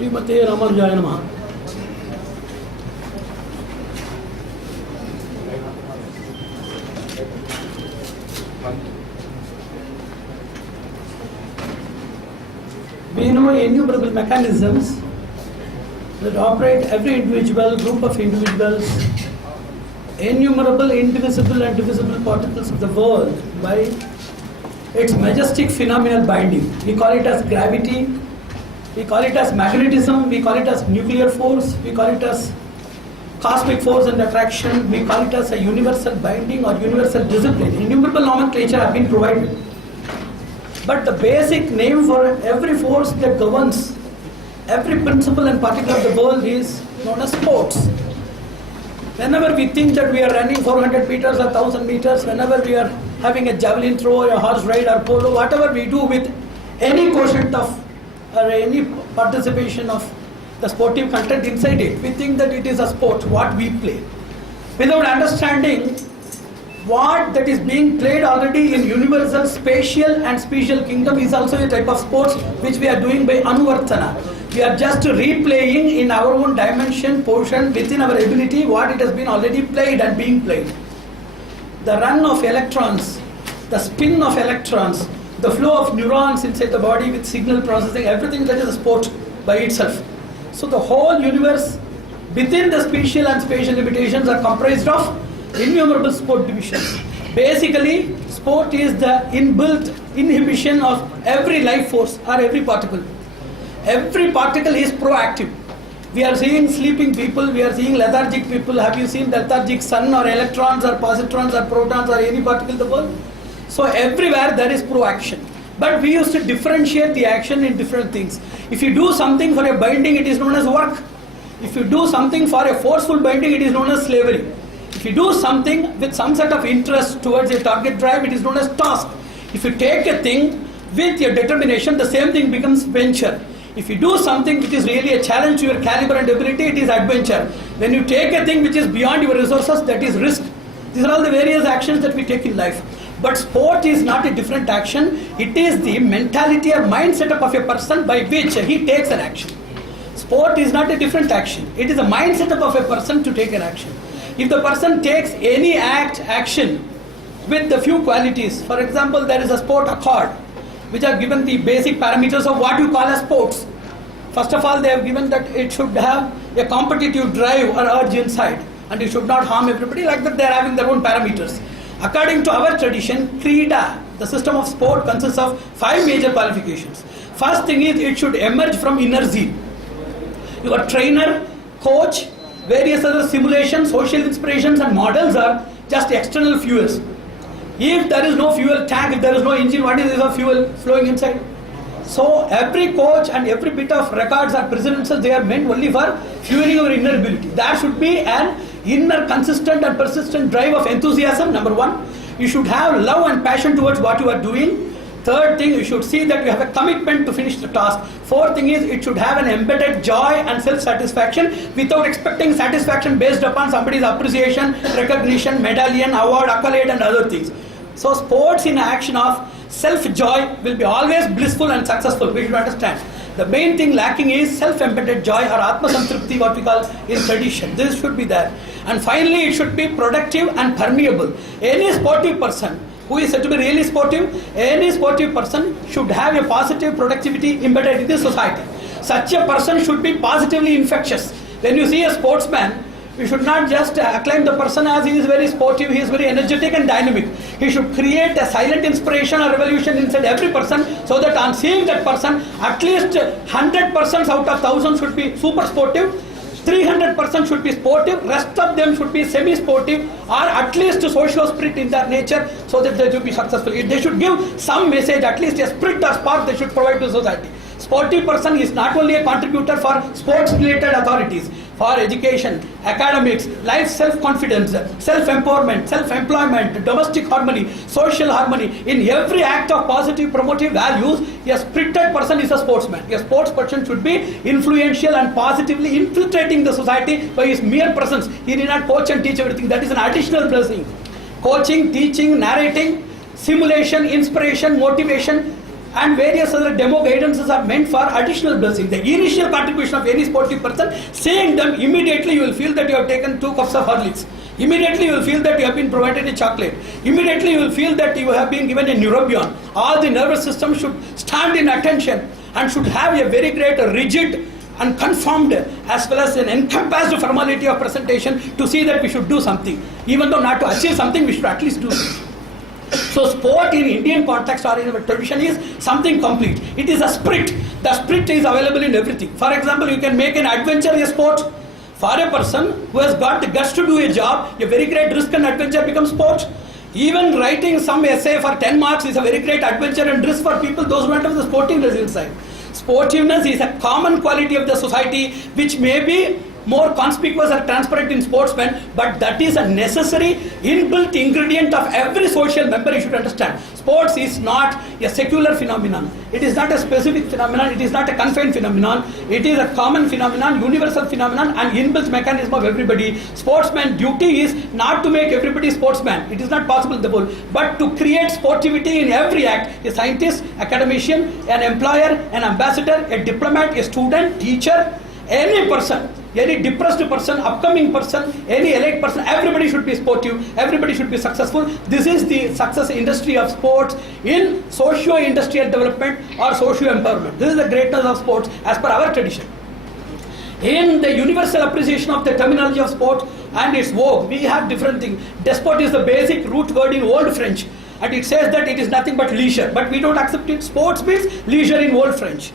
श्रीमते रामानुजाय नमः. We know innumerable mechanisms that operate every individual, group of individuals, innumerable indivisible and divisible particles of the world by its majestic phenomenal binding. We call it as gravity, we call it as magnetism, we call it as nuclear force, we call it as cosmic force and attraction, we call it as a universal binding or universal discipline. Innumerable nomenclature have been provided. But the basic name for every force that governs every principle and particle of the world is known as sports. Whenever we think that we are running 400 meters or 1000 meters, whenever we are having a javelin throw or a horse ride or polo, whatever we do with any quotient of or any participation of the sportive content inside it, we think that it is a sport, what we play. Without understanding what that is being played already in universal, spatial and special kingdom is also a type of sports which we are doing by anuvartana. We are just replaying in our own dimension, portion, within our ability what it has been already played and being played. The run of electrons, the spin of electrons, the flow of neurons inside the body with signal processing, everything that is a sport by itself. So the whole universe within the spatial and spatial limitations are comprised of innumerable sport divisions. Basically, sport is the inbuilt inhibition of every life force or every particle. Every particle is proactive. We are seeing sleeping people, we are seeing lethargic people. Have you seen the lethargic sun or electrons or positrons or protons or any particle in the world? So everywhere there is proaction. But we used to differentiate the action in different things. If you do something for a binding, it is known as work. If you do something for a forceful binding, it is known as slavery. If you do something with some set of interest towards a target drive, it is known as task. If you take a thing with your determination, the same thing becomes venture. If you do something which is really a challenge to your caliber and ability, it is adventure. When you take a thing which is beyond your resources, that is risk. These are all the various actions that we take in life. But sport is not a different action. It is the mentality or mind setup of a person by which he takes an action. Sport is not a different action. It is a mind setup of a person to take an action. If the person takes any action with the few qualities, for example, there is a sport accord, which are given the basic parameters of what you call as sports. First of all, they have given that it should have a competitive drive or urge inside, and it should not harm everybody. Like that, they are having their own parameters. According to our tradition, Krida, the system of sport, consists of 5 major qualifications. First thing is, it should emerge from inner zeal. Your trainer, coach, various other simulations, social inspirations and models are just external fuels. If there is no fuel tank, if there is no engine, what is the fuel flowing inside? So every coach and every bit of records or presences, they are meant only for fueling your inner ability. There should be an inner consistent and persistent drive of enthusiasm, number 1. You should have love and passion towards what you are doing. Third thing, you should see that you have a commitment to finish the task. Fourth thing is, it should have an embedded joy and self-satisfaction without expecting satisfaction based upon somebody's appreciation, recognition, medallion, award, accolade and other things. So sports in action of self-joy will be always blissful and successful. We should understand. The main thing lacking is self-embedded joy or Atma-samtripti, what we call in tradition. This should be there. And finally, it should be productive and permeable. Any sportive person who is said to be really sportive, any sportive person should have a positive productivity embedded in the society. Such a person should be positively infectious. When you see a sportsman, you should not just acclaim the person as he is very sportive, he is very energetic and dynamic. He should create a silent inspiration or revolution inside every person, so that on seeing that person, at least 100% out of 1000 should be super sportive, 300% should be sportive, rest of them should be semi-sportive or at least social spirit in their nature, so that they should be successful. They should give some message, at least a spirit or spark they should provide to society. Sportive person is not only a contributor for sports related authorities, for education, academics, life self-confidence, self-empowerment, self-employment, domestic harmony, social harmony. In every act of positive promotive values, a spirited person is a sportsman. A sports person should be influential and positively infiltrating the society by his mere presence. He need not coach and teach everything. That is an additional blessing. Coaching, teaching, narrating, simulation, inspiration, motivation, and various other demo guidances are meant for additional blessing. The initial contribution of any sportive person, seeing them, immediately you will feel that you have taken 2 cups of Horlicks. Immediately you will feel that you have been provided a chocolate. Immediately you will feel that you have been given a neurobion. All the nervous system should stand in attention and should have a very great rigid and conformed as well as an encompassed formality of presentation to see that we should do something. Even though not to achieve something, we should at least do something. So sport in Indian context or in our tradition is something complete. It is a spirit. The spirit is available in everything. For example, you can make an adventure a sport. For a person who has got the guts to do a job, a very great risk and adventure becomes sport. Even writing some essay for 10 marks is a very great adventure and risk for people, those who don't have the sporting resilience side. Sportiveness is a common quality of the society which may be more conspicuous or transparent in sportsmen, but that is a necessary inbuilt ingredient of every social member. You should understand. Sports is not a secular phenomenon. It is not a specific phenomenon. It is not a confined phenomenon. It is a common phenomenon, universal phenomenon, and inbuilt mechanism of everybody. Sportsman's duty is not to make everybody sportsman. It is not possible in the world, but to create sportivity in every act. A scientist, academician, an employer, an ambassador, a diplomat, a student, teacher, any person, any depressed person, upcoming person, any elite person, everybody should be sportive, everybody should be successful. This is the success industry of sports in socio-industrial development or socio-empowerment. This is the greatness of sports as per our tradition. In the universal appreciation of the terminology of sport and its vogue, we have different things. Despot is the basic root word in Old French, and it says that it is nothing but leisure, but we don't accept it. Sports means leisure in Old French.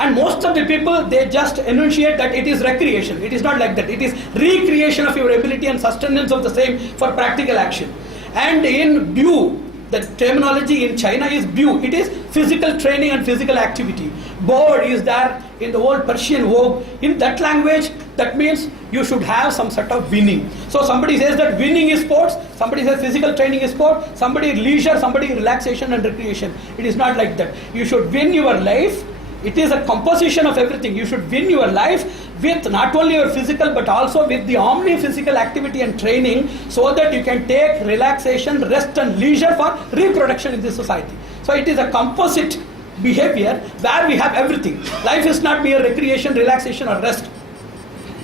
And most of the people, they just enunciate that it is recreation. It is not like that. It is recreation of your ability and sustenance of the same for practical action. And in BU, the terminology in China is BU. It is physical training and physical activity. Board is there in the old Persian vogue. In that language, that means you should have some sort of winning. So somebody says that winning is sports, somebody says physical training is sport, somebody leisure, somebody relaxation and recreation. It is not like that. You should win your life. It is a composition of everything. You should win your life with not only your physical but also with the omni-physical activity and training, so that you can take relaxation, rest and leisure for reproduction in this society. So it is a composite behavior where we have everything. Life is not mere recreation, relaxation or rest.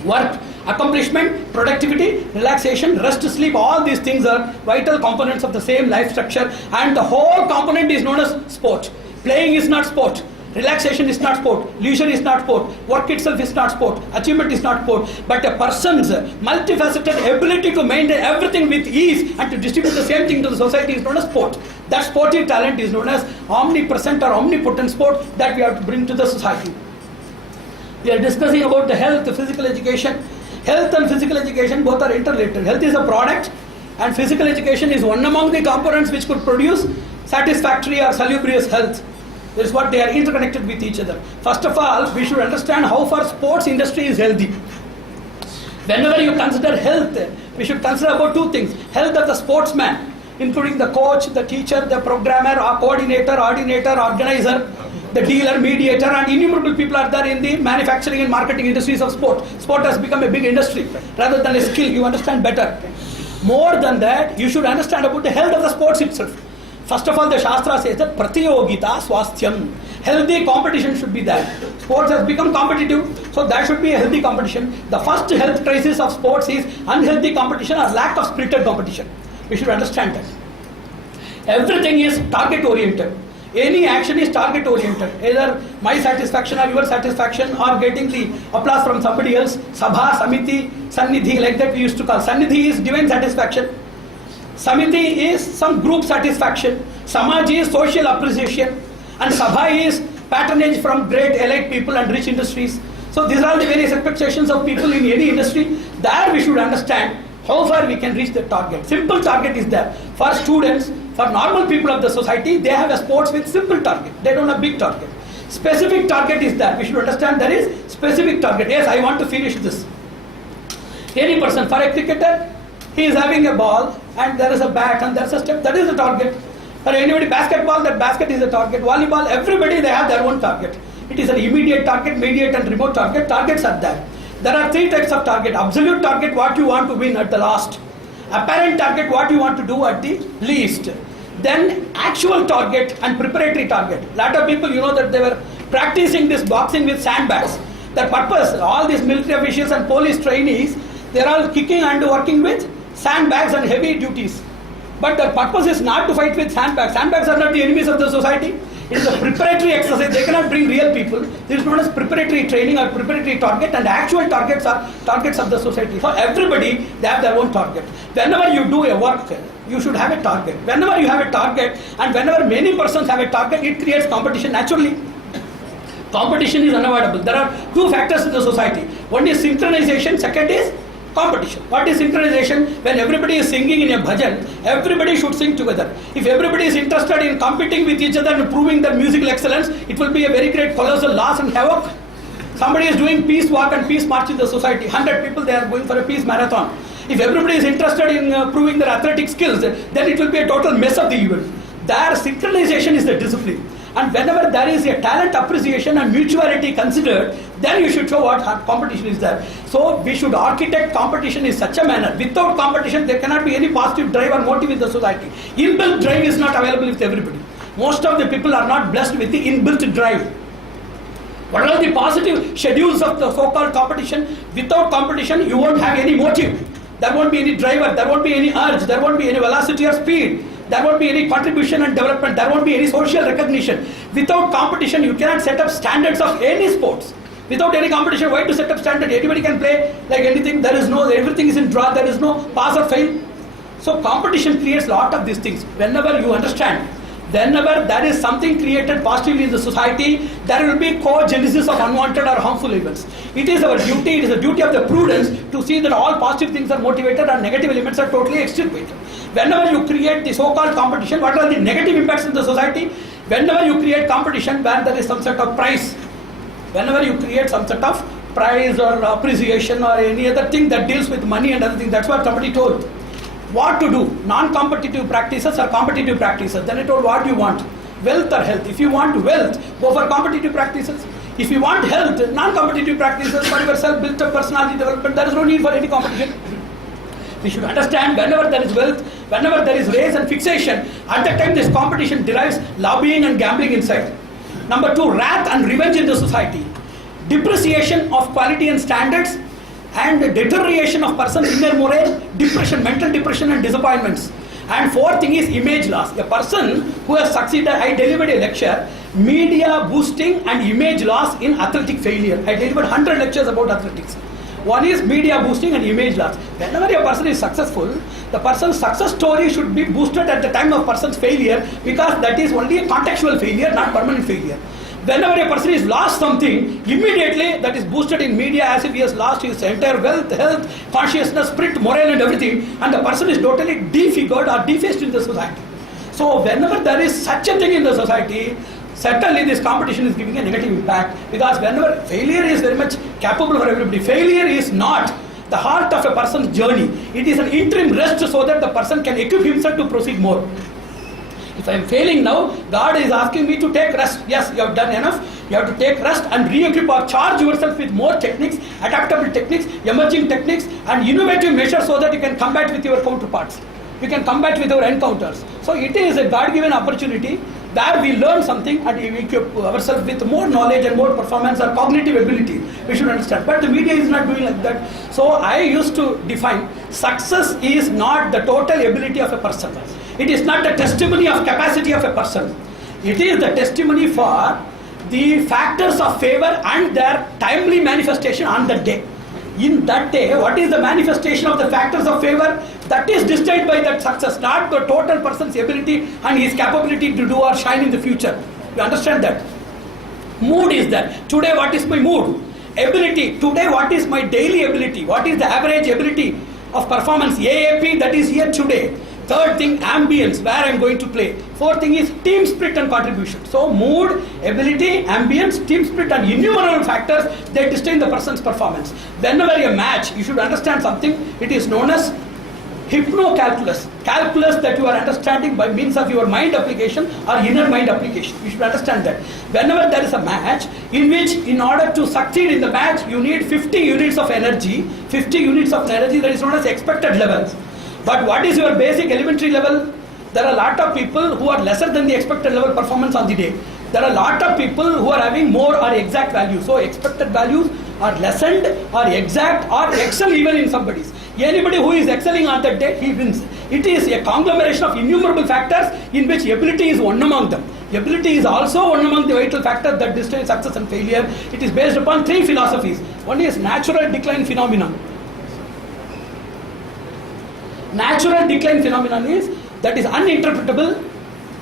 Work, accomplishment, productivity, relaxation, rest, sleep, all these things are vital components of the same life structure, and the whole component is known as sport. Playing is not sport. Relaxation is not sport, leisure is not sport, work itself is not sport, achievement is not sport, but a person's multifaceted ability to maintain everything with ease and to distribute the same thing to the society is known as sport. That sportive talent is known as omnipresent or omnipotent sport that we have to bring to the society. We are discussing about the health, the physical education. Health and physical education both are interrelated. Health is a product and physical education is one among the components which could produce satisfactory or salubrious health. This is what they are interconnected with each other. First of all, we should understand how far sports industry is healthy. Whenever you consider health, we should consider about two things. Health of the sportsman, including the coach, the teacher, the programmer, or coordinator, organizer, the dealer, mediator, and innumerable people are there in the manufacturing and marketing industries of sport. Sport has become a big industry rather than a skill. You understand better. More than that, you should understand about the health of the sports itself. First of all, the Shastra says that Pratiyogita Swasthyam. Healthy competition should be there. Sports has become competitive, so that should be a healthy competition. The first health crisis of sports is unhealthy competition or lack of spirited competition. We should understand that. Everything is target oriented. Any action is target oriented. Either my satisfaction or your satisfaction or getting the applause from somebody else. Sabha, Samiti, Sannidhi, like that we used to call. Sannidhi is divine satisfaction. Samiti is some group satisfaction, Samaji is social appreciation, and Sabha is patronage from great elite people and rich industries. So these are the various expectations of people in any industry. There we should understand how far we can reach the target. Simple target is there. For students, for normal people of the society, they have a sports with simple target. They don't have big target. Specific target is there. We should understand there is specific target. Yes, I want to finish this. Any person, for a cricketer, he is having a ball and there is a bat and there is a step, that is the target. For anybody, basketball, that basket is the target. Volleyball, everybody, they have their own target. It is an immediate target, mediate and remote target. Targets are there. There are three types of target. Absolute target, what you want to win at the last. Apparent target, what you want to do at the least. then actual target and preparatory target. Lot of people, you know, that they were practicing this boxing with sandbags. The purpose, all these military officials and police trainees, they're all kicking and working with sandbags and heavy duties. But the purpose is not to fight with sandbags. Sandbags are not the enemies of the society. It is a preparatory exercise. They cannot bring real people. This is known as preparatory training or preparatory target, and actual targets are targets of the society. For everybody, they have their own target. Whenever you do a work, you should have a target. Whenever you have a target, and whenever many persons have a target, it creates competition naturally. Competition is unavoidable. There are two factors in the society. One is synchronization, second is competition. What is synchronization? When everybody is singing in a bhajan, everybody should sing together. If everybody is interested in competing with each other and proving their musical excellence, it will be a very great colossal loss and havoc. Somebody is doing peace walk and peace march in the society. 100 people, they are going for a peace marathon. If everybody is interested in proving their athletic skills, then it will be a total mess of the event. Their synchronization is the discipline. And whenever there is a talent appreciation and mutuality considered, then you should show what competition is there. So we should architect competition in such a manner. Without competition, there cannot be any positive drive or motive in the society. Inbuilt drive is not available with everybody. Most of the people are not blessed with the inbuilt drive. What are the positive schedules of the so-called competition? Without competition, you won't have any motive. There won't be any driver, there won't be any urge, there won't be any velocity or speed. There won't be any contribution and development. There won't be any social recognition. Without competition, you cannot set up standards of any sports. Without any competition, why to set up standard? Anybody can play like anything. There is no, everything is in draw. There is no pass or fail. So competition creates a lot of these things. Whenever you understand, whenever there is something created positively in the society, there will be co-genesis of unwanted or harmful events. It is our duty, it is the duty of the prudence to see that all positive things are motivated and negative elements are totally extirpated. Whenever you create the so-called competition, what are the negative impacts in the society? Whenever you create competition where there is some sort of prize, whenever you create some sort of prize or appreciation or any other thing that deals with money and other things, that's what somebody told. What to do? Non-competitive practices or competitive practices. Then I told, what do you want? Wealth or health? If you want wealth, go for competitive practices. If you want health, non-competitive practices for yourself, built up personality development, there is no need for any competition. We should understand whenever there is wealth, whenever there is race and fixation, at that time this competition derives lobbying and gambling inside. Number two, wrath and revenge in the society. Depreciation of quality and standards, and deterioration of person's inner morale, depression, mental depression and disappointments. And fourth thing is image loss. A person who has succeeded, I delivered a lecture, media boosting and image loss in athletic failure. I delivered 100 lectures about athletics. One is media boosting and image loss. Whenever a person is successful, the person's success story should be boosted at the time of person's failure, because that is only a contextual failure, not permanent failure. Whenever a person is lost something, immediately that is boosted in media as if he has lost his entire wealth, health, consciousness, spirit, morale and everything, and the person is totally defigured or defaced in the society. So whenever there is such a thing in the society, certainly this competition is giving a negative impact, because whenever failure is very much capable for everybody, failure is not the heart of a person's journey. It is an interim rest so that the person can equip himself to proceed more. If I am failing now, God is asking me to take rest. Yes, you have done enough. You have to take rest and re-equip or charge yourself with more techniques, adaptable techniques, emerging techniques and innovative measures so that you can combat with your counterparts. You can combat with our encounters. So it is a God-given opportunity where we learn something and we equip ourselves with more knowledge and more performance or cognitive ability. We should understand. But the media is not doing like that. So I used to define success is not the total ability of a person. It is not the testimony of capacity of a person. It is the testimony for the factors of favor and their timely manifestation on that day. In that day, what is the manifestation of the factors of favor? That is destined by that success, not the total person's ability and his capability to do or shine in the future. You understand that? Mood is there. Today, what is my mood? Ability. Today, what is my daily ability? What is the average ability of performance? AAP, that is here today. Third thing, ambience, where I am going to play. Fourth thing is team spirit and contribution. So mood, ability, ambience, team spirit and innumerable factors, they distinguish the person's performance. Whenever a match, you should understand something, it is known as hypno-calculus. Calculus that you are understanding by means of your mind application or inner mind application. You should understand that. Whenever there is a match, in which in order to succeed in the match, you need 50 units of energy. 50 units of energy, that is known as expected levels. But what is your basic elementary level? There are a lot of people who are lesser than the expected level performance on the day. There are a lot of people who are having more or exact values. So expected values are lessened or exact or excel even in somebody's. Anybody who is excelling on that day, he wins. It is a conglomeration of innumerable factors in which ability is one among them. Ability is also one among the vital factors that determine success and failure. It is based upon three philosophies. One is natural decline phenomenon. Natural decline phenomenon is that is uninterpretable.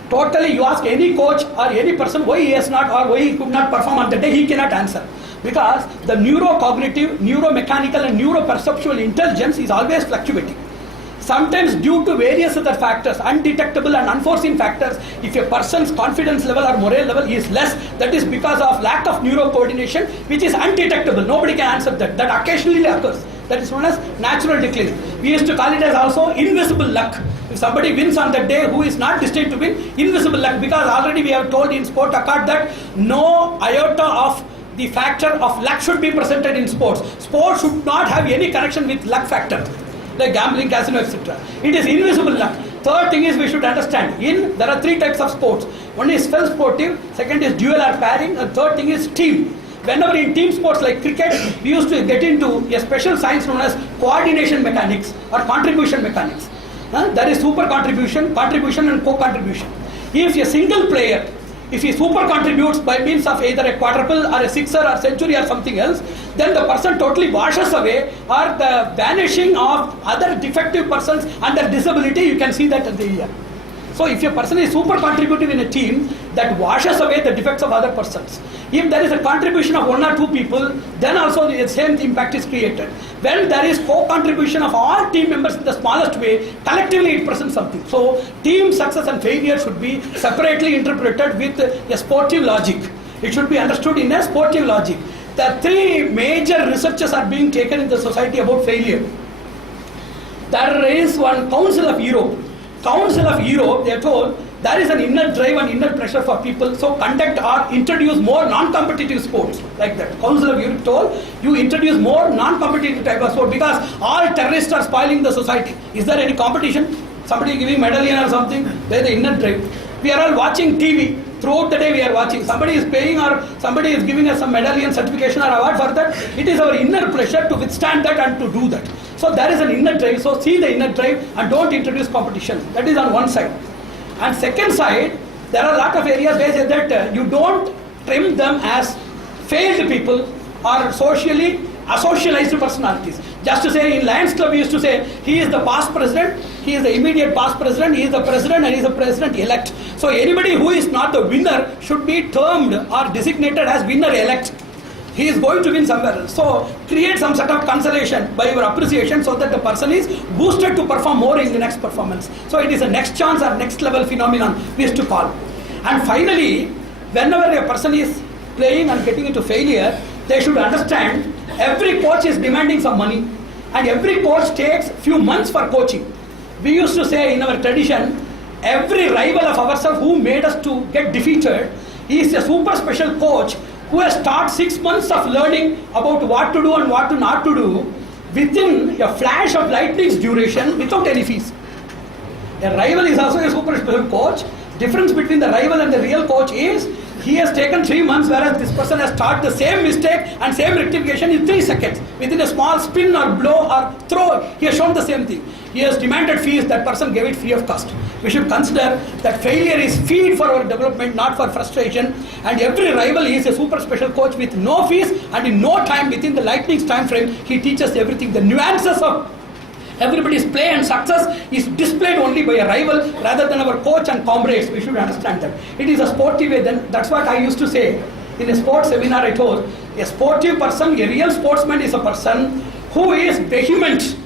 Totally, you ask any coach or any person why he has not or why he could not perform on the day, he cannot answer. Because the neurocognitive, neuromechanical and neuroperceptual intelligence is always fluctuating. Sometimes due to various other factors, undetectable and unforeseen factors, if a person's confidence level or morale level is less, that is because of lack of neuro coordination, which is undetectable. Nobody can answer that. That occasionally occurs. That is known as natural decline. We used to call it as also invisible luck. If somebody wins on that day who is not destined to win, invisible luck, because already we have told in sport accord that no iota of the factor of luck should be presented in sports. Sports should not have any connection with luck factor, like gambling, casino, etc. It is invisible luck. Third thing is we should understand, there are three types of sports. One is self-sportive, second is dual or pairing, and third thing is team. Whenever in team sports like cricket, we used to get into a special science known as coordination mechanics or contribution mechanics. There is super contribution, contribution and co-contribution. If a single player, if he super contributes by means of either a quadruple or a sixer or century or something else, then the person totally washes away, or the vanishing of other defective persons under disability, you can see that at the year. So if a person is super contributive in a team, that washes away the defects of other persons. If there is a contribution of one or two people, then also the same impact is created. When there is co-contribution of all team members in the smallest way, collectively it presents something. So team success and failure should be separately interpreted with a sportive logic. It should be understood in a sportive logic. The three major researches are being taken in the society about failure. There is one Council of Europe. Council of Europe, they are told there is an inner drive and inner pressure for people, so conduct or introduce more non-competitive sports like that. Council of Europe told you introduce more non-competitive type of sport because all terrorists are spoiling the society. Is there any competition? Somebody giving medallion or something? There is the inner drive. We are all watching TV. Throughout the day we are watching. Somebody is paying or somebody is giving us some medallion, certification or award for that. It is our inner pressure to withstand that and to do that. So there is an inner drive. So see the inner drive and don't introduce competition. That is on one side. And second side, there are a lot of areas where that you don't trim them as failed people or socially asocialized personalities. Just to say, in Lions Club we used to say, he is the past president, he is the immediate past president, he is the president and he is the president-elect. So anybody who is not the winner should be termed or designated as winner-elect. He is going to win somewhere else. So create some sort of consolation by your appreciation so that the person is boosted to perform more in the next performance. So it is a next chance or next level phenomenon we used to call. And finally, whenever a person is playing and getting into failure, they should understand every coach is demanding some money and every coach takes few months for coaching. We used to say in our tradition, every rival of ourselves who made us to get defeated is a super special coach who has taught 6 months of learning about what to do and what to not to do within a flash of lightning's duration without any fees. A rival is also a super special coach. Difference between the rival and the real coach is he has taken 3 months, whereas this person has taught the same mistake and same rectification in 3 seconds. Within a small spin or blow or throw, he has shown the same thing. He has demanded fees, that person gave it free of cost. We should consider that failure is feed for our development, not for frustration. And every rival is a super special coach with no fees and in no time, within the lightning's time frame, he teaches everything. The nuances of everybody's play and success is displayed only by a rival rather than our coach and comrades. We should understand that. It is a sportive way. Then that's what I used to say in a sports seminar. I told a sportive person, a real sportsman is a person who is vehement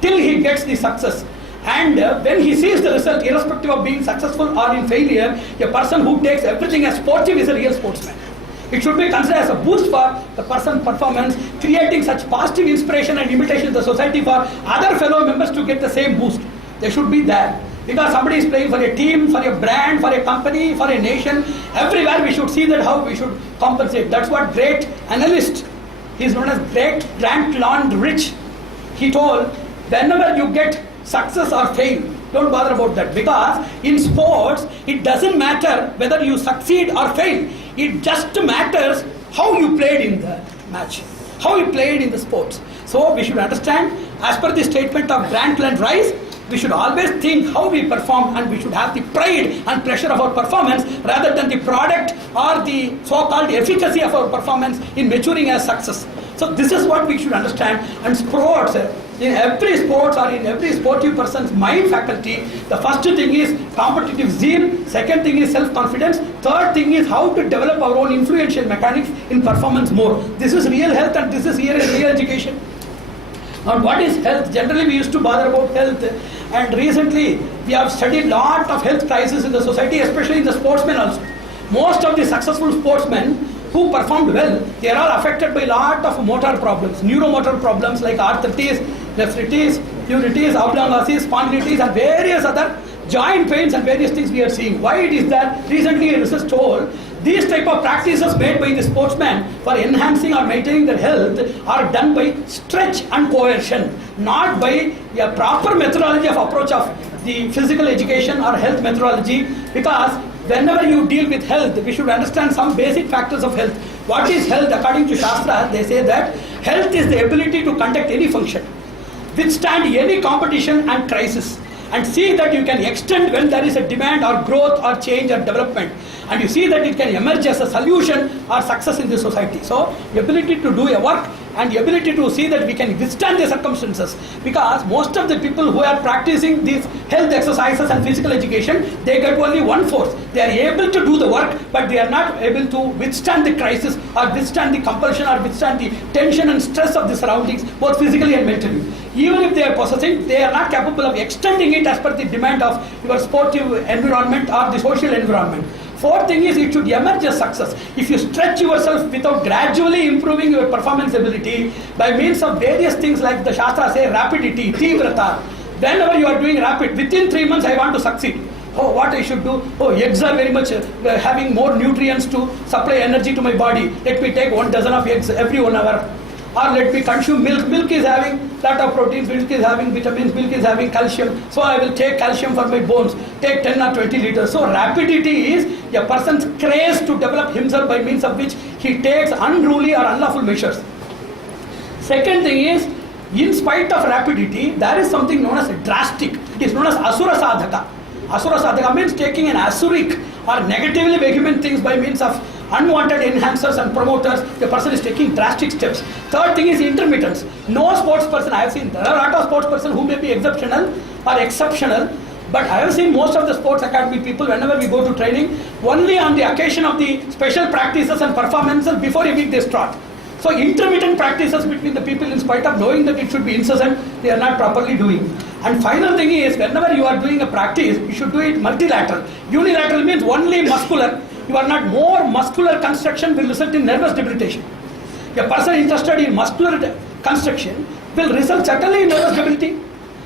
till he gets the success. And when he sees the result, irrespective of being successful or in failure, a person who takes everything as sportive is a real sportsman. It should be considered as a boost for the person's performance, creating such positive inspiration and imitation in the society for other fellow members to get the same boost. They should be there. Because somebody is playing for a team, for a brand, for a company, for a nation, everywhere we should see that how we should compensate. That's what great analyst, he is known as great Grant Lond Rich, he told, whenever you get success or fail, Don't bother about that, because in sports, it doesn't matter whether you succeed or fail. It just matters how you played in the match, how you played in the sports. So we should understand, as per the statement of Brundtland Rice, we should always think how we perform, and we should have the pride and pleasure of our performance rather than the product or the so-called efficacy of our performance in maturing as success. So this is what we should understand. And sports, in every sports or in every sportive person's mind faculty, the first thing is competitive zeal, second thing is self-confidence, third thing is how to develop our own influential mechanics in performance more. This is real health, and this is real education. Now, what is health? Generally, we used to bother about health, and recently we have studied lot of health crises in the society, especially in the sportsmen also. Most of the successful sportsmen who performed well, they are all affected by lot of motor problems, neuromotor problems like arthritis, nephritis, uritis, oblongosis, spondylitis, and various other joint pains and various things we are seeing. Why it is that? Recently a research told these type of practices made by the sportsmen for enhancing or maintaining their health are done by stretch and coercion, not by a proper methodology of approach of the physical education or health methodology. Because whenever you deal with health, we should understand some basic factors of health. What is health? According to Shastra, they say that health is the ability to conduct any function, withstand any competition and crisis, and see that you can extend when there is a demand or growth or change or development, and you see that it can emerge as a solution or success in the society. So ability to do a work and the ability to see that we can withstand the circumstances, because most of the people who are practicing these health exercises and physical education, they get only one force. They are able to do the work, but they are not able to withstand the crisis or withstand the compulsion or withstand the tension and stress of the surroundings, both physically and mentally. Even if they are possessing, they are not capable of extending it as per the demand of your sportive environment or the social environment. Fourth thing is, it should emerge as success. If you stretch yourself without gradually improving your performance ability by means of various things like the Shastra say, rapidity, tivrata. Whenever you are doing rapid, within 3 months I want to succeed. Oh, what I should do? Oh, eggs are very much having more nutrients to supply energy to my body. Let me take 1 dozen of eggs every 1 hour. Or let me consume milk. Milk is having lot of proteins, milk is having vitamins, milk is having calcium. So I will take calcium for my bones. Take 10 or 20 liters. So rapidity is a person's craze to develop himself by means of which he takes unruly or unlawful measures. Second thing is, in spite of rapidity, there is something known as drastic. It is known as asura sadhaka. Asura sadhaka means taking an asuric or negatively vehement things by means of unwanted enhancers and promoters. The person is taking drastic steps. Third thing is intermittence. No sports person, I have seen, there are a lot of sports person who may be exceptional, but I have seen most of the sports academy people, whenever we go to training, only on the occasion of the special practices and performances, before a week they start. So intermittent practices between the people, in spite of knowing that it should be incessant, they are not properly doing. And final thing is, whenever you are doing a practice, you should do it multilateral. Unilateral means only muscular. You are not more muscular construction will result in nervous debilitation. A person interested in muscular construction will result certainly in nervous debility.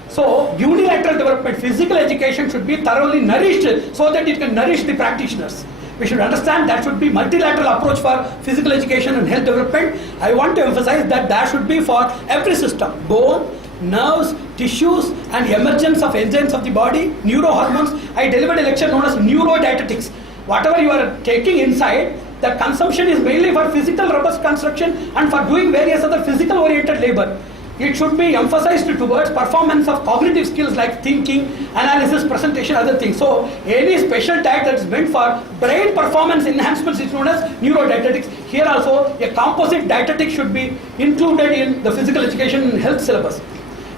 So unilateral development, physical education should be thoroughly nourished so that it can nourish the practitioners. We should understand that should be multilateral approach for physical education and health development. I want to emphasize that that should be for every system, bone, nerves, tissues, and emergence of enzymes of the body, neurohormones. I delivered a lecture known as neurodietetics. Whatever you are taking inside, the consumption is mainly for physical robust construction and for doing various other physical oriented labor. It should be emphasized towards performance of cognitive skills like thinking, analysis, presentation, other things. So any special diet that is meant for brain performance enhancements is known as neurodietetics. Here also a composite dietetic should be included in the physical education and health syllabus.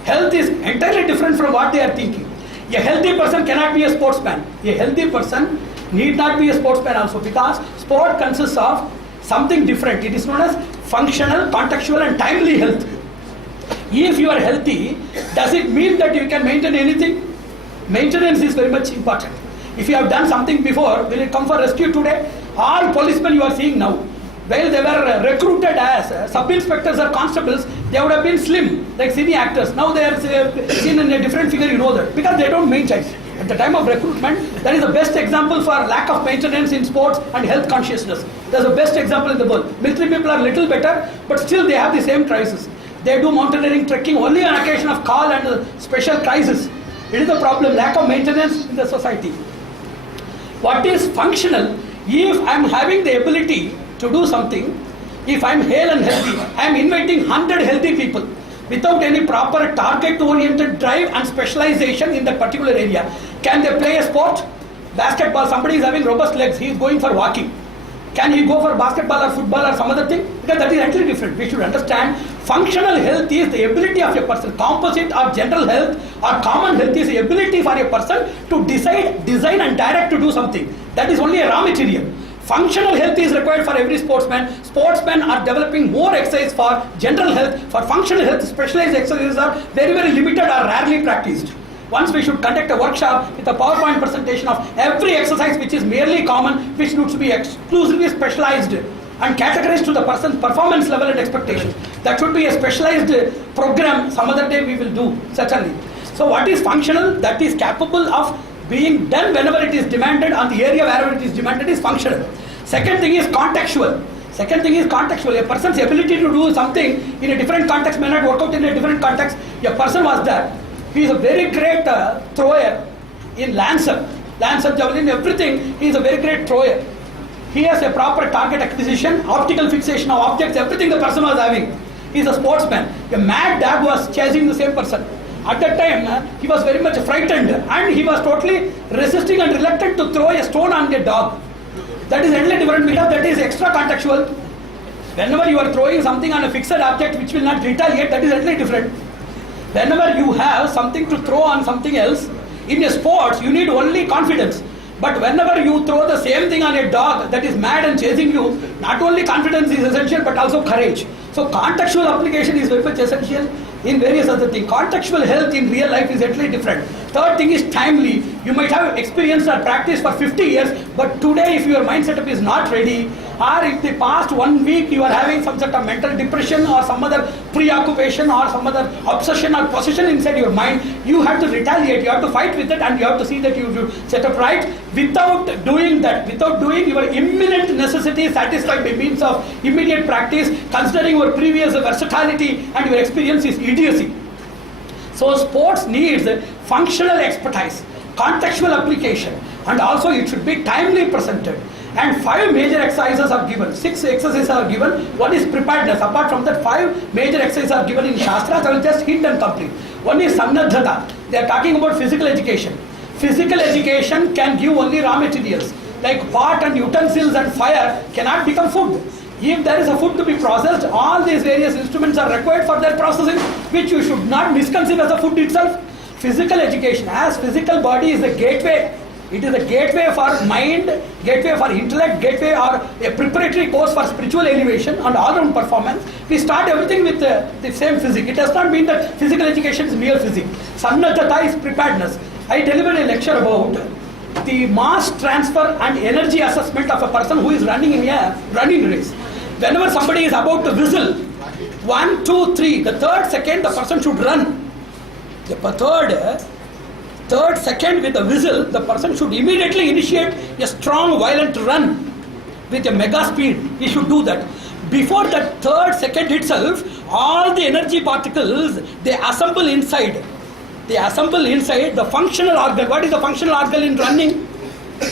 Health is entirely different from what they are thinking. A healthy person cannot be a sportsman. A healthy person need not be a sportsman also, because sport consists of something different. It is known as functional, contextual and timely health. If you are healthy, does it mean that you can maintain anything? Maintenance is very much important. If you have done something before, will it come for rescue today? All policemen you are seeing now, while they were recruited as sub-inspectors or constables, they would have been slim, like cine actors. Now they are seen in a different figure, you know that, because they don't maintain. At the time of recruitment, that is the best example for lack of maintenance in sports and health consciousness. That's the best example in the world. Military people are little better, but still they have the same crisis. They do mountaineering, trekking only on occasion of call and special crisis. It is a problem, lack of maintenance in the society. What is functional? If I am having the ability to do something, if I am hale and healthy, I am inviting 100 healthy people without any proper target-oriented drive and specialization in that particular area. Can they play a sport? Basketball, somebody is having robust legs, he is going for walking. Can he go for basketball or football or some other thing? Because that is actually different. We should understand functional health is the ability of a person. Composite or general health or common health is the ability for a person to decide, design and direct to do something. That is only a raw material. Functional health is required for every sportsman. Sportsmen are developing more exercise for general health. For functional health, specialized exercises are very, very limited or rarely practiced. Once we should conduct a workshop with a PowerPoint presentation of every exercise which is merely common, which needs to be exclusively specialized and categorized to the person's performance level and expectations. That should be a specialized program. Some other day we will do, certainly. So what is functional? That is capable of being done whenever it is demanded on the area wherever it is demanded is functional. Second thing is contextual. Second thing is contextual. A person's ability to do something in a different context may not work out in a different context. A person was there. He is a very great thrower in Lancer, javelin, everything. He is a very great thrower. He has a proper target acquisition, optical fixation of objects, everything the person was having. He is a sportsman. A mad dog was chasing the same person. At that time, he was very much frightened and he was totally resisting and reluctant to throw a stone on the dog. That is entirely different because that is extra contextual. Whenever you are throwing something on a fixed object which will not retaliate, that is entirely different. Whenever you have something to throw on something else, in a sports, you need only confidence. But whenever you throw the same thing on a dog that is mad and chasing you, not only confidence is essential, but also courage. So contextual application is very much essential in various other things. Contextual health in real life is entirely different. Third thing is timely. You might have experienced or practiced for 50 years, but today if your mind setup is not ready, or if the past 1 week you are having some sort of mental depression or some other preoccupation or some other obsession or possession inside your mind, you have to retaliate, you have to fight with it and you have to see that you set up right. Without doing that, without doing your imminent necessity satisfied by means of immediate practice, considering your previous versatility and your experience is idiocy. So sports needs functional expertise, contextual application, and also it should be timely presented. And 5 major exercises are given, 6 exercises are given, one is preparedness. Apart from that, 5 major exercises are given in Shastras. I will just hint and complete. One is Sannadhata. They are talking about physical education. Physical education can give only raw materials. Like pot and utensils and fire cannot become food. If there is a food to be processed, all these various instruments are required for their processing, which you should not misconceive as a food itself. Physical education, as physical body is a gateway. It is a gateway for mind, gateway for intellect, gateway or a preparatory course for spiritual elevation and all-round performance. We start everything with the same physics. It does not mean that physical education is mere physics. Sannadhata is preparedness. I delivered a lecture about the mass transfer and energy assessment of a person who is running in a running race. Whenever somebody is about to whistle, 1, 2, 3, the third second the person should run. The third second with the whistle, the person should immediately initiate a strong violent run with a mega speed. He should do that. Before that third second itself, all the energy particles, they assemble inside. They assemble inside the functional organ. What is the functional organ in running?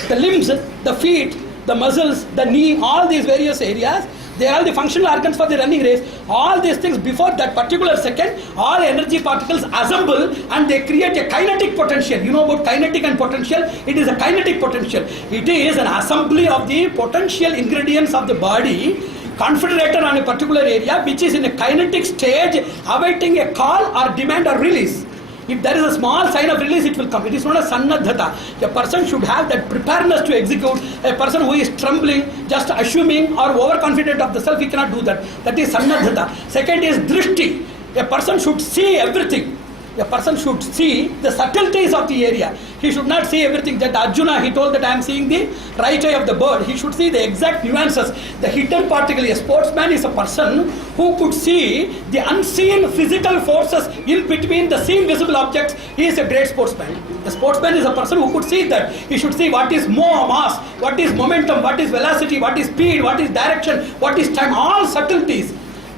The limbs, the feet, the muscles, the knee, all these various areas, they are the functional organs for the running race. All these things before that particular second, all energy particles assemble and they create a kinetic potential. You know about kinetic and potential? It is a kinetic potential. It is an assembly of the potential ingredients of the body confederated on a particular area which is in a kinetic stage awaiting a call or demand or release. If there is a small sign of release, it will come. It is known as Sannadhata. A person should have that preparedness to execute. A person who is trembling, just assuming or overconfident of the self, he cannot do that. That is Sannadhata. Second is Drishti. A person should see everything. A person should see the subtleties of the area. He should not see everything. That Arjuna, he told that I am seeing the right eye of the bird. He should see the exact nuances, the hidden particle. A sportsman is a person who could see the unseen physical forces in between the seen visible objects. He is a great sportsman. A sportsman is a person who could see that. He should see what is mass, what is momentum, what is velocity, what is speed, what is direction, what is time, all subtleties.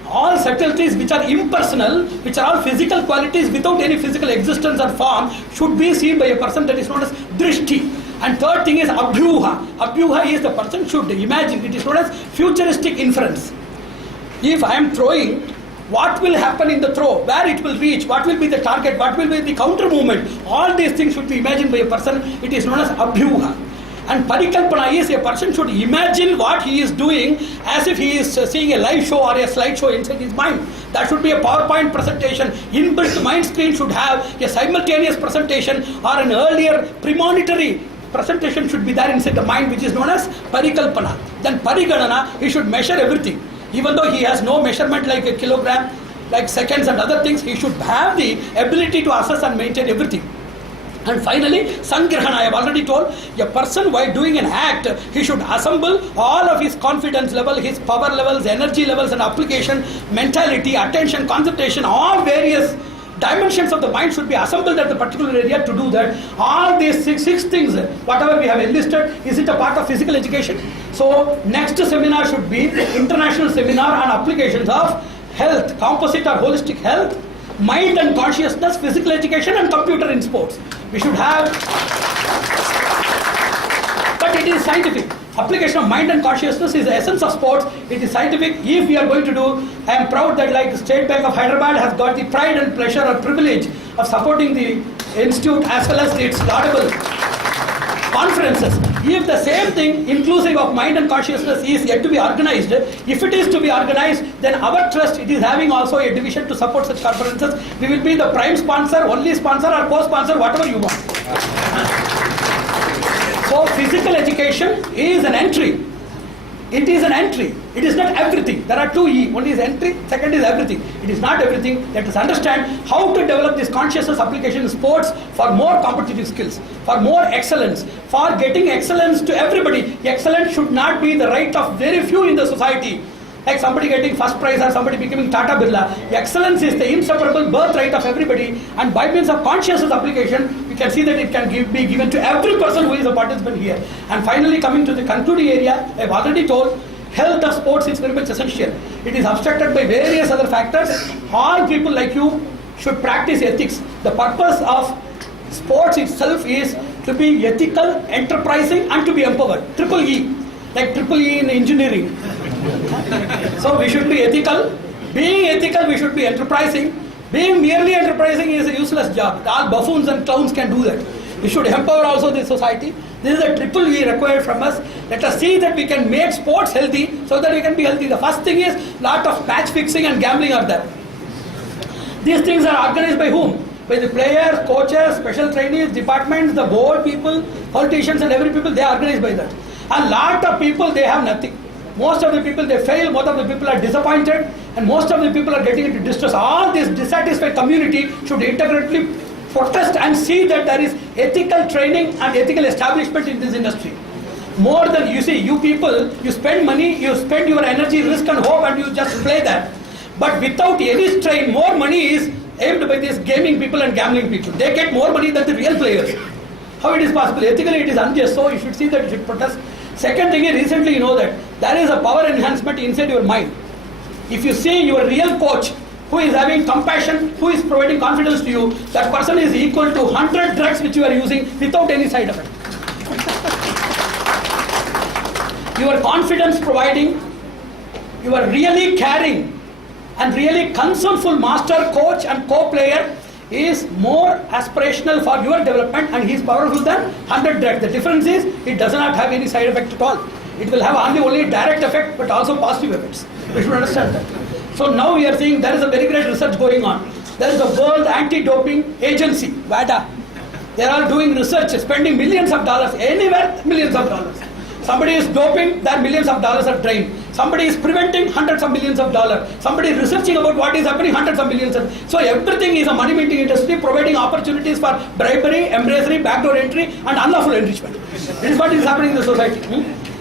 all subtleties which are impersonal, which are all physical qualities without any physical existence or form, should be seen by a person. That is known as drishti. And third thing is abhyuha. Abhyuha is the person should imagine. It is known as futuristic inference. If I am throwing, what will happen in the throw, where it will reach, what will be the target, what will be the counter movement, all these things should be imagined by a person. It is known as abhyuha. And parikalpana is a person should imagine what he is doing as if he is seeing a live show or a slideshow inside his mind. That should be a PowerPoint presentation. Inbuilt mind screen should have a simultaneous presentation or an earlier premonitory presentation should be there inside the mind, which is known as parikalpana. Then pariganana, he should measure everything. Even though he has no measurement like a kilogram, like seconds and other things, he should have the ability to assess and maintain everything. And finally, Sangrahana, I have already told, a person while doing an act, he should assemble all of his confidence level, his power levels, energy levels and application, mentality, attention, concentration, all various dimensions of the mind should be assembled at the particular area to do that. All these six things, whatever we have enlisted, is it a part of physical education? So, next seminar should be international seminar on applications of health, composite or holistic health, mind and consciousness, physical education and computer in sports. We should have, but it is scientific. Application of mind and consciousness is the essence of sports. It is scientific. If we are going to do, I am proud that like State Bank of Hyderabad has got the pride and pleasure or privilege of supporting the institute as well as its laudable conferences. If the same thing inclusive of mind and consciousness is yet to be organized, if it is to be organized, then our trust, it is having also a division to support such conferences. We will be the prime sponsor, only sponsor or co-sponsor, whatever you want. So physical education is an entry. It is an entry. It is not everything. There are two E. One is entry, second is everything. It is not everything. Let us understand how to develop this consciousness application in sports for more competitive skills, for more excellence, for getting excellence to everybody. Excellence should not be the right of very few in the society. Like somebody getting first prize or somebody becoming Tata Birla. Excellence is the inseparable birthright of everybody, and by means of consciousness application, we can see that it can be given to every person who is a participant here. And finally, coming to the concluding area, I have already told, health of sports is very much essential. It is obstructed by various other factors. All people like you should practice ethics. The purpose of sports itself is to be ethical, enterprising, and to be empowered. Triple E, like triple E in engineering. So we should be ethical. Being ethical, we should be enterprising. Being merely enterprising is a useless job. All buffoons and clowns can do that. We should empower also the society. This is a triple E required from us. Let us see that we can make sports healthy so that we can be healthy. The first thing is lot of match fixing and gambling are there. These things are organized by whom? By the players, coaches, special trainees, departments, the board people, politicians and every people, they are organized by that. A lot of people, they have nothing. Most of the people, they fail, most of the people are disappointed, and most of the people are getting into distress. All this dissatisfied community should integrally protest and see that there is ethical training and ethical establishment in this industry. More than, you see, you people, you spend money, you spend your energy, risk and hope, and you just play that. But without any strain, more money is aimed by these gaming people and gambling people. They get more money than the real players. How it is possible? Ethically it is unjust, so you should see that you should protest. Second thing is, recently you know that there is a power enhancement inside your mind. If you see your real coach who is having compassion, who is providing confidence to you, that person is equal to 100 drugs which you are using without any side effect. Your confidence providing, you are really caring and really concernful master, coach and co-player is more aspirational for your development, and he is powerful than 100 drugs. The difference is it does not have any side effect at all. It will have only direct effect but also positive effects. We should understand that. So now we are seeing there is a very great research going on. There is the World Anti-Doping Agency, WADA. They are all doing research, spending millions of dollars, anywhere millions of dollars. Somebody is doping, then millions of dollars are drained. Somebody is preventing, hundreds of millions of dollars. Somebody is researching about what is happening, hundreds of millions of. So everything is a money-making industry providing opportunities for bribery, embracery, backdoor entry and unlawful enrichment. This is what is happening in the society.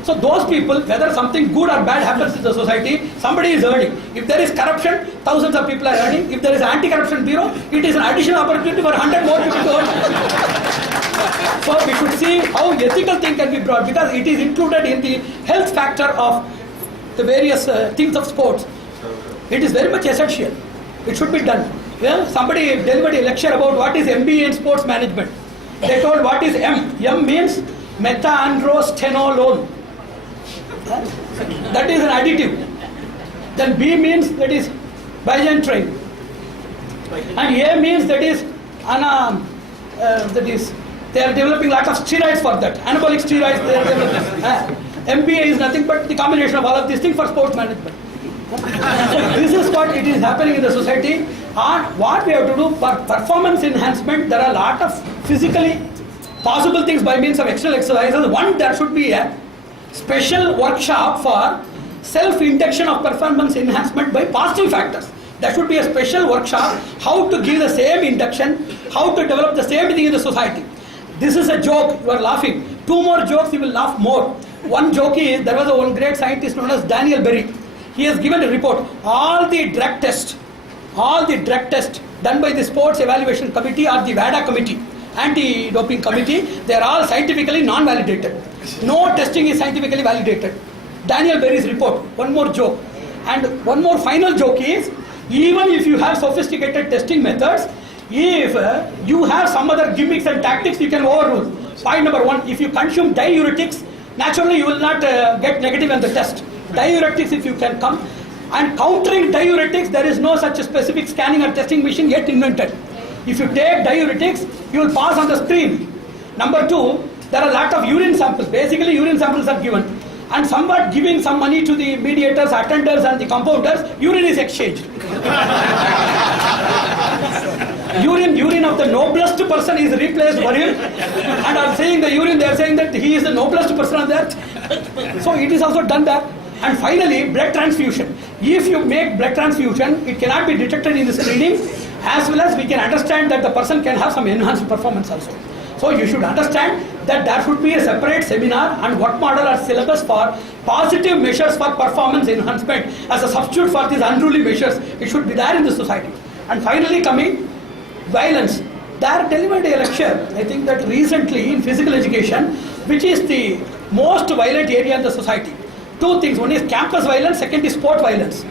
So those people, whether something good or bad happens in the society, somebody is earning. If there is corruption, thousands of people are earning. If there is anti-corruption bureau, it is an additional opportunity for 100 more people to earn. So we should see how ethical thing can be brought, because it is included in the health factor of the various things of sports. It is very much essential. It should be done. Yeah? Somebody delivered a lecture about what is MBA in sports management. They told what is M. M means meta-androstenolone. That is an additive. Then B means that is bijantrine. And A means that is they are developing lot of steroids for that. Anabolic steroids they are developing. MBA is nothing but the combination of all of these things for sports management. So this is what it is happening in the society. And what we have to do for performance enhancement, there are a lot of physically possible things by means of external exercises. One, there should be a special workshop for self-induction of performance enhancement by positive factors. There should be a special workshop how to give the same induction, how to develop the same thing in the society. This is a joke, you are laughing. Two more jokes, you will laugh more. One joke is, there was one great scientist known as Daniel Berry. He has given a report. All the drug tests done by the Sports Evaluation Committee or the WADA committee, anti-doping committee, they are all scientifically non-validated. No testing is scientifically validated. Daniel Berry's report. One more joke. And one more final joke is, even if you have sophisticated testing methods, if you have some other gimmicks and tactics, you can overrule. Point number one, if you consume diuretics, naturally you will not get negative on the test. Diuretics, if you can come. And countering diuretics, there is no such a specific scanning or testing machine yet invented. If you take diuretics, you will pass on the screen. Number two, there are a lot of urine samples. Basically, urine samples are given. And somewhat giving some money to the mediators, attenders and the compounders, urine is exchanged. urine of the noblest person is replaced for him. And I'm saying the urine, they are saying that he is the noblest person on earth. So it is also done there. And finally, blood transfusion. If you make blood transfusion, it cannot be detected in the screening, as well as we can understand that the person can have some enhanced performance also. So you should understand that there should be a separate seminar and work model or syllabus for positive measures for performance enhancement as a substitute for these unruly measures. It should be there in the society. And finally coming, violence. There delivered a lecture, I think that recently in physical education, which is the most violent area in the society. Two things, one is campus violence, second is sport violence.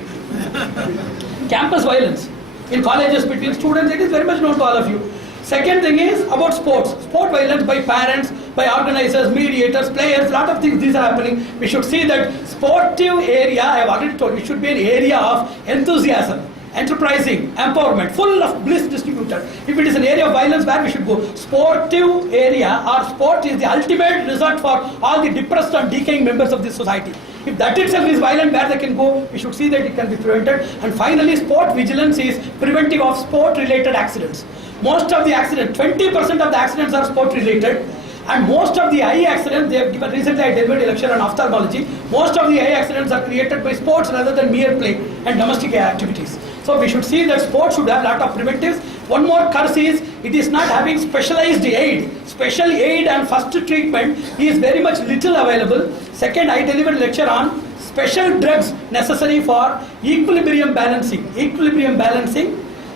Campus violence in colleges between students, it is very much known to all of you. Second thing is about sports. Sport violence by parents, by organizers, mediators, players, lot of things these are happening. We should see that sportive area, I have already told you, it should be an area of enthusiasm, enterprising, empowerment, full of bliss distributed. If it is an area of violence, where we should go? Sportive area or sport is the ultimate resort for all the depressed and decaying members of this society. If that itself is violent, where they can go, we should see that it can be prevented. And finally, sport vigilance is preventive of sport-related accidents. Most of the accidents, 20% of the accidents are sport-related. And most of the eye accidents, they have given, recently I delivered a lecture on ophthalmology, most of the eye accidents are created by sports rather than mere play and domestic activities. So we should see that sports should have a lot of preventives. One more curse is, it is not having specialized aid. Special aid and first treatment is very much little available. Second, I delivered a lecture on special drugs necessary for equilibrium balancing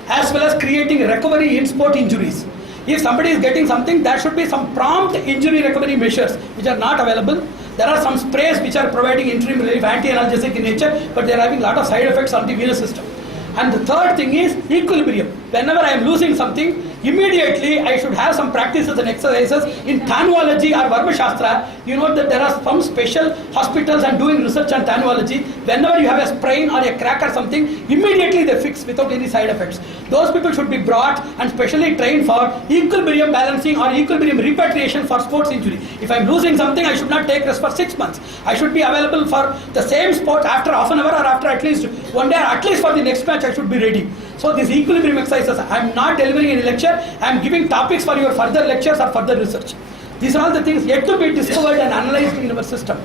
as well as creating recovery in sport injuries. If somebody is getting something, there should be some prompt injury recovery measures which are not available. There are some sprays which are providing interim relief, anti-analgesic in nature, but they are having a lot of side effects on the venous system. And the third thing is equilibrium. Whenever I am losing something, immediately I should have some practices and exercises. In Tanuology or Varma Shastra, you know that there are some special hospitals and doing research on Tanuology. Whenever you have a sprain or a crack or something, immediately they fix without any side effects. Those people should be brought and specially trained for equilibrium balancing or equilibrium repatriation for sports injury. If I am losing something, I should not take rest for 6 months. I should be available for the same sport after half an hour or after at least 1 day, or at least for the next match I should be ready. So these equilibrium exercises, I am not delivering any lecture, I am giving topics for your further lectures or further research. These are all the things yet to be discovered and analyzed in our system.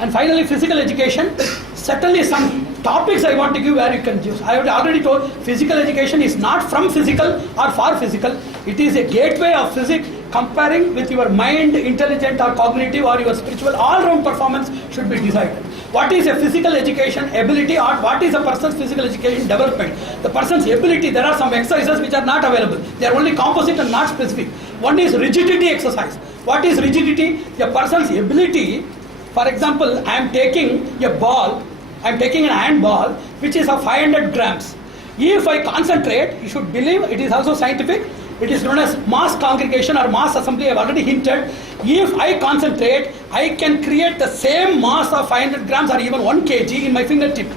And finally, physical education. Certainly some topics I want to give where you can use. I have already told, physical education is not from physical or for physical. It is a gateway of physics, comparing with your mind, intelligent or cognitive or your spiritual, all-round performance should be decided. What is a physical education ability, or what is a person's physical education development? The person's ability, there are some exercises which are not available. They are only composite and not specific. One is rigidity exercise. What is rigidity? A person's ability. For example, I am taking a ball, I am taking an iron ball, which is of 500 grams. If I concentrate, you should believe it is also scientific. It is known as mass congregation or mass assembly. I have already hinted. If I concentrate, I can create the same mass of 500 grams or even 1 kg in my fingertip.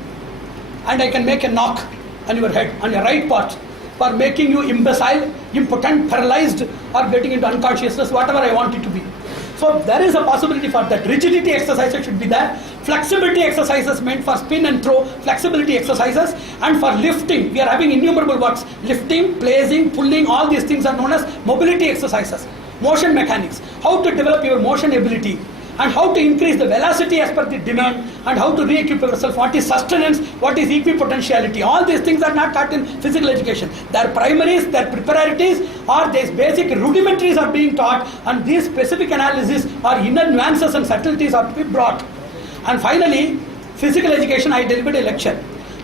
And I can make a knock on your head, on your right part, for making you imbecile, impotent, paralyzed, or getting into unconsciousness, whatever I want it to be. So there is a possibility for that. Rigidity exercises should be there. Flexibility exercises meant for spin and throw, flexibility exercises. And for lifting, we are having innumerable works. Lifting, placing, pulling, all these things are known as mobility exercises. Motion mechanics, how to develop your motion ability, and how to increase the velocity as per the demand, and how to re-equip yourself, what is sustenance, what is equipotentiality. All these things are not taught in physical education. Their primaries, their preparatories, or these basic rudimentaries are being taught, and these specific analysis or inner nuances and subtleties are to be brought. And finally, physical education, I delivered a lecture.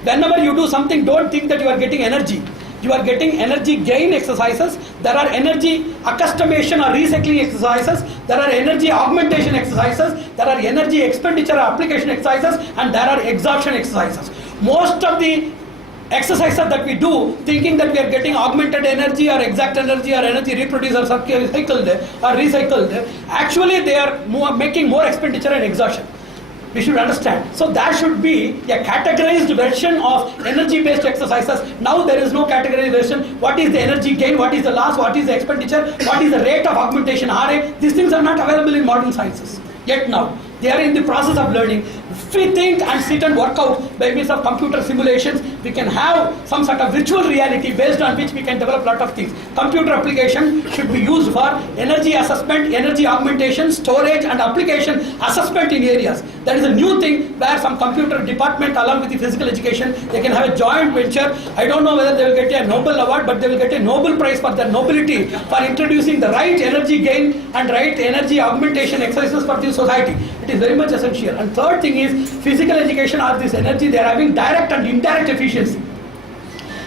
Whenever you do something, don't think that you are getting energy. You are getting energy gain exercises. There are energy accustomation or recycling exercises. There are energy augmentation exercises. There are energy expenditure or application exercises. And there are exhaustion exercises. Most of the exercises that we do, thinking that we are getting augmented energy or exact energy or energy reproduced or recycled or recycled, actually they are making more expenditure and exhaustion. We should understand. So there should be a categorized version of energy-based exercises. Now there is no categorized version. What is the energy gain? What is the loss? What is the expenditure? What is the rate of augmentation? RA? These things are not available in modern sciences yet now. They are in the process of learning. If we think and sit and work out by means of computer simulations, we can have some sort of virtual reality based on which we can develop a lot of things. Computer application should be used for energy assessment, energy augmentation, storage and application assessment in areas. That is a new thing where some computer department along with the physical education, they can have a joint venture. I don't know whether they will get a Nobel Award, but they will get a Nobel Prize for their nobility for introducing the right energy gain and right energy augmentation exercises for the society. It is very much essential. And third thing is physical education or this energy, they are having direct and indirect efficiency.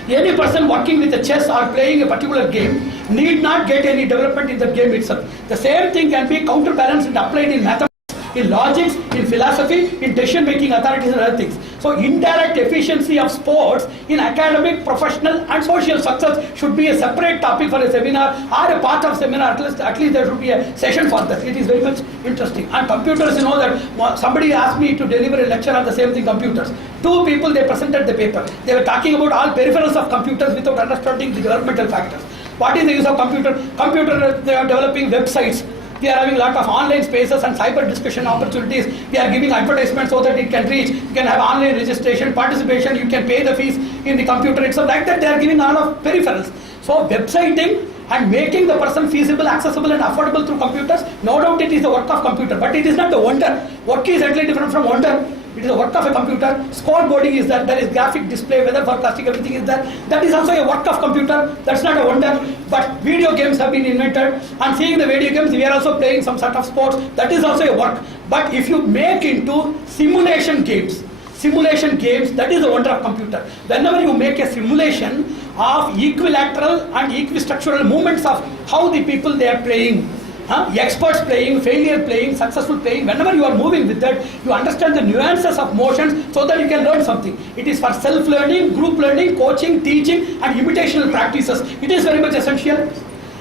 Any person working with a chess or playing a particular game need not get any development in the game itself. The same thing can be counterbalanced and applied in mathematics, in logics, in philosophy, in decision making authorities and other things. So indirect efficiency of sports in academic, professional and social success should be a separate topic for a seminar or a part of seminar. At least there should be a session for that. It is very much interesting. And computers, you know that somebody asked me to deliver a lecture on the same thing, computers. Two people, they presented the paper. They were talking about all peripherals of computers without understanding the developmental factors. What is the use of computer? They are developing websites. We are having a lot of online spaces and cyber discussion opportunities. We are giving advertisements so that it can reach. You can have online registration, participation. You can pay the fees in the computer itself. Like that, they are giving a lot of peripherals. So websiting and making the person feasible, accessible and affordable through computers, no doubt it is the work of computer. But it is not the wonder. Work is slightly different from wonder. It is a work of a computer. Scoreboarding is there. There is graphic display, weather forecasting, everything is there. That is also a work of computer. That's not a wonder. But video games have been invented. And seeing the video games, we are also playing some sort of sports. That is also a work. But if you make into simulation games, that is the wonder of computer. Whenever you make a simulation of equilateral and equistructural movements of how the people they are playing, experts playing, failure playing, successful playing, whenever you are moving with that, you understand the nuances of motions so that you can learn something. It is for self-learning, group learning, coaching, teaching and imitational practices. It is very much essential.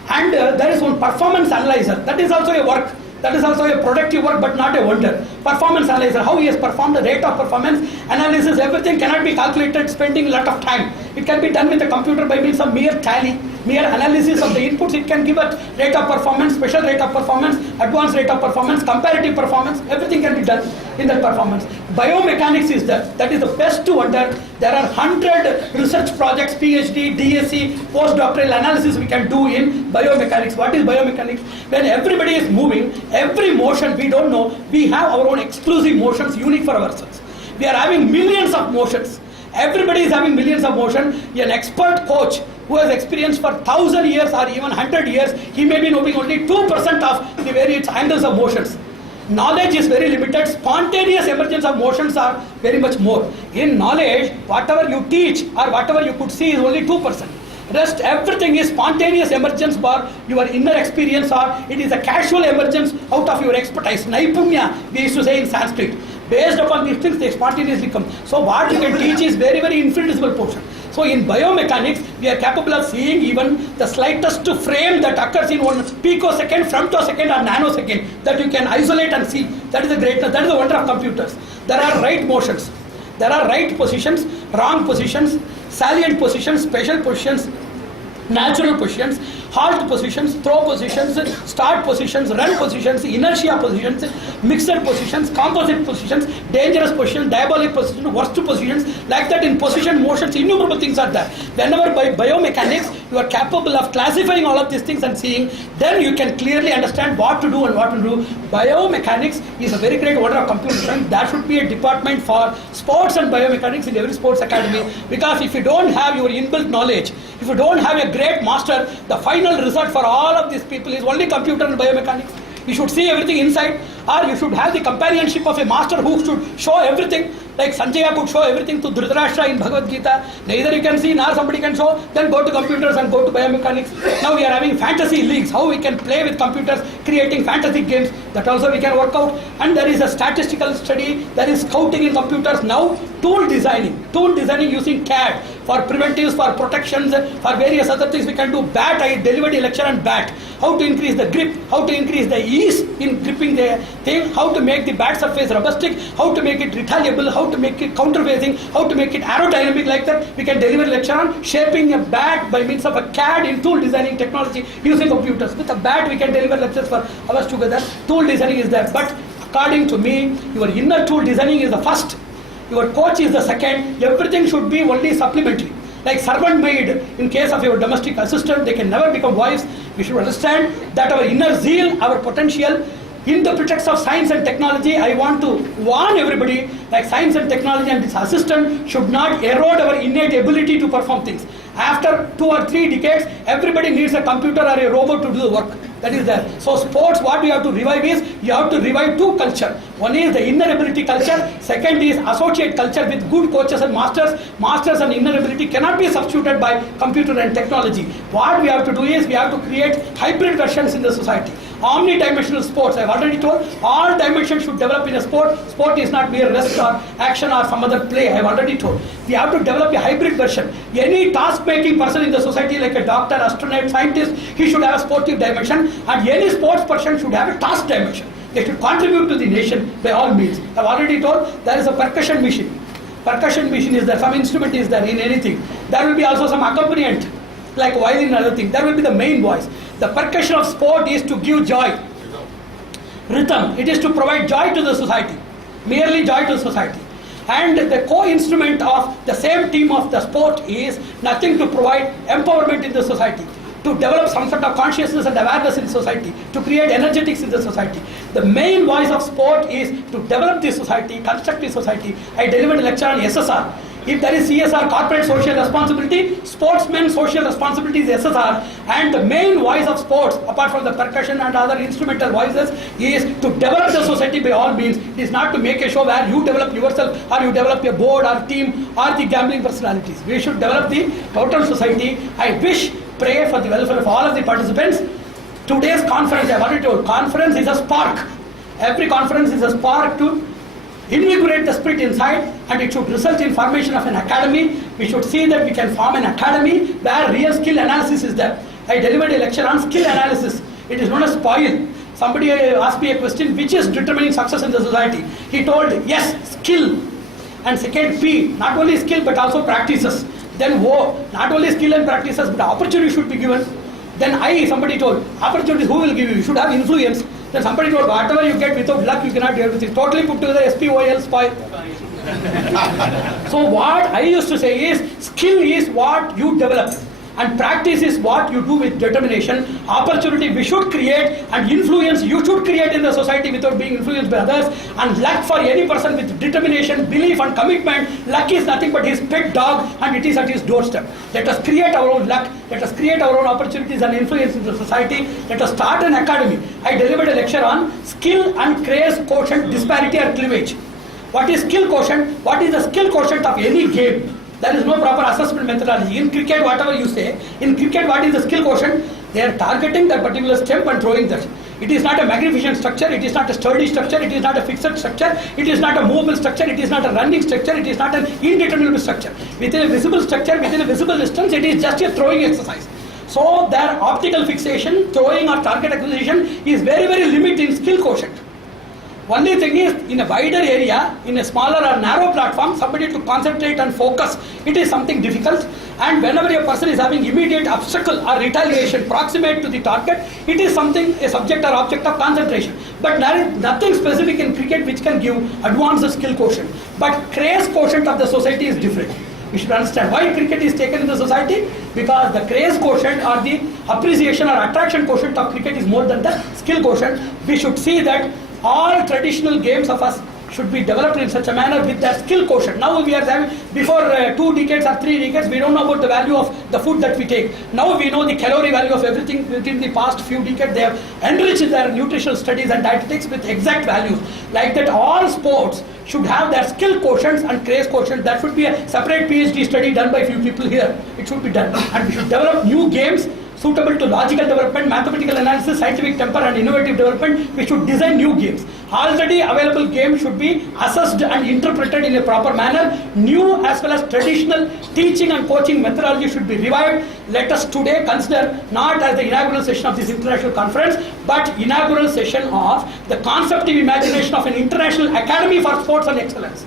And there is one performance analyzer. That is also a work. That is also a productive work but not a wonder. Performance analyzer, how he has performed, the rate of performance analysis, everything cannot be calculated spending a lot of time. It can be done with a computer by means of mere tally, mere analysis of the inputs. It can give a rate of performance, special rate of performance, advanced rate of performance, comparative performance, everything can be done in that performance. Biomechanics is there. That is the best to wonder. There are 100 research projects, PhD, DSc, postdoctoral analysis we can do in biomechanics. What is biomechanics? When everybody is moving, every motion we don't know, we have our own exclusive motions unique for ourselves. We are having millions of motions. Everybody is having millions of motion. An expert coach who has experienced for 1,000 years or even 100 years, he may be knowing only 2% of the various angles of motions. Knowledge is very limited. Spontaneous emergence of motions are very much more. In knowledge, whatever you teach or whatever you could see is only 2%. Rest everything is spontaneous emergence by your inner experience, or it is a casual emergence out of your expertise. Naipunya, we used to say in Sanskrit. Based upon these things, they spontaneously come. So what you can teach is very, very infinitesimal portion. So in biomechanics, we are capable of seeing even the slightest frame that occurs in 1 picosecond, femtosecond or nanosecond that you can isolate and see. That is the greatness, that is the wonder of computers. There are right motions, there are right positions, wrong positions, salient positions, special positions, natural positions, halt positions, throw positions, start positions, run positions, inertia positions, mixed positions, composite positions, dangerous positions, diabolic positions, worst positions. Like that in position motions, innumerable things are there. Whenever by biomechanics you are capable of classifying all of these things and seeing, then you can clearly understand what to do and what to do. Biomechanics is a very great wonder of computer science. There should be a department for sports and biomechanics in every sports academy, because if you don't have your inbuilt knowledge, if you don't have a great master, the final result for all of these people is only computer and biomechanics. You should see everything inside, or you should have the companionship of a master who should show everything. Like Sanjaya could show everything to Dhritarashtra in Bhagavad Gita. Neither you can see nor somebody can show. Then go to computers and go to biomechanics. Now we are having fantasy leagues. How we can play with computers, creating fantasy games. That also we can work out. And there is a statistical study. There is scouting in computers. Now tool designing using CAD for preventives, for protections, for various other things we can do. BAT, I delivered a lecture on BAT. How to increase the grip, how to increase the ease in gripping the thing, how to make the bat surface robustic, how to make it retaliable, how to make it counterfacing, how to make it aerodynamic. Like that we can deliver a lecture on shaping a bat by means of a CAD in tool designing technology using computers. With a BAT we can deliver lectures for hours together. Tool designing is there, but according to me, your inner tool designing is the first, your coach is the second. Everything should be only supplementary. Like servant maid, in case of your domestic assistant, they can never become wives. We should understand that our inner zeal, our potential, in the pretext of science and technology, I want to warn everybody, like science and technology and its assistant should not erode our innate ability to perform things. After 2 or 3 decades, everybody needs a computer or a robot to do the work. That is there. So sports, what we have to revive is, you have to revive 2 culture. One is the inner ability culture. Second is associate culture with good coaches and masters. Masters and inner ability cannot be substituted by computer and technology. What we have to do is, we have to create hybrid versions in the society. Omni-dimensional sports, I have already told, all dimensions should develop in a sport. Sport is not mere rest or action or some other play, I have already told. We have to develop a hybrid version. Any task-making person in the society, like a doctor, astronaut, scientist, he should have a sportive dimension, and any sports person should have a task dimension. They should contribute to the nation by all means. I have already told, there is a percussion machine. Percussion machine is there, some instrument is there in anything. There will be also some accompaniment, like violin and other thing. There will be the main voice. The percussion of sport is to give joy. Rhythm, it is to provide joy to the society. Merely joy to the society. And the co-instrument of the same team of the sport is nothing to provide empowerment in the society, to develop some sort of consciousness and awareness in society, to create energetics in the society. The main voice of sport is to develop the society, construct the society. I delivered a lecture on SSR. If there is CSR, corporate social responsibility, sportsmen social responsibility is SSR, and the main voice of sports, apart from the percussion and other instrumental voices, is to develop the society by all means. It is not to make a show where you develop yourself or you develop a board or team or the gambling personalities. We should develop the total society. I pray for the welfare of all of the participants. Today's conference, I have already told, conference is a spark. Every conference is a spark to invigorate the spirit inside, and it should result in formation of an academy. We should see that we can form an academy where real skill analysis is there. I delivered a lecture on skill analysis. It is known as SPOIL. Somebody asked me a question, which is determining success in the society? He told, yes, skill. And second, P, not only skill but also practices. Then O, not only skill and practices but opportunity should be given. Then I, somebody told, opportunities who will give you? You should have influence. Then somebody told, whatever you get without luck, you cannot do everything. Totally put together, SPOIL, spoil. So what I used to say is, skill is what you develop, and practice is what you do with determination. Opportunity we should create, and influence you should create in the society without being influenced by others. And luck for any person with determination, belief and commitment, luck is nothing but his pet dog, and it is at his doorstep. Let us create our own luck. Let us create our own opportunities and influence in the society. Let us start an academy. I delivered a lecture on skill and craze quotient disparity or cleavage. What is skill quotient? What is the skill quotient of any game? There is no proper assessment methodology. In cricket, whatever you say, in cricket, what is the skill quotient? They are targeting that particular stump and throwing that. It is not a magnificent structure, it is not a sturdy structure, it is not a fixed structure, it is not a movable structure, it is not a running structure, it is not an indeterminable structure. Within a visible structure, within a visible distance, it is just a throwing exercise. So their optical fixation, throwing or target acquisition is very, very limited in skill quotient. Only thing is, in a wider area, in a smaller or narrow platform, somebody to concentrate and focus, it is something difficult. And whenever a person is having immediate obstacle or retaliation proximate to the target, it is something, a subject or object of concentration. But there is nothing specific in cricket which can give advanced skill quotient. But craze quotient of the society is different. We should understand why cricket is taken in the society, because the craze quotient or the appreciation or attraction quotient of cricket is more than the skill quotient. We should see that all traditional games of us should be developed in such a manner with their skill quotient. Now we are having, before 2 decades or 3 decades, we don't know about the value of the food that we take. Now we know the calorie value of everything. Within the past few decades, they have enriched their nutritional studies and dietetics with exact values. Like that, all sports should have their skill quotients and craze quotient. That should be a separate PhD study done by few people here. It should be done. And we should develop new games suitable to logical development, mathematical analysis, scientific temper and innovative development. We should design new games. Already available games should be assessed and interpreted in a proper manner. New as well as traditional teaching and coaching methodology should be revived. Let us today consider not as the inaugural session of this international conference, but inaugural session of the conceptive imagination of an international academy for sports and excellence.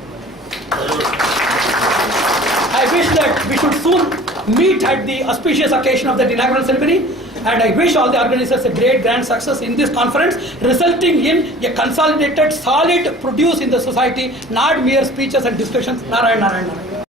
I wish that we should soon meet at the auspicious occasion of that inaugural ceremony, and I wish all the organizers a great grand success in this conference, resulting in a consolidated, solid produce in the society, not mere speeches and discussions. Narayan, Narayan, Narayan.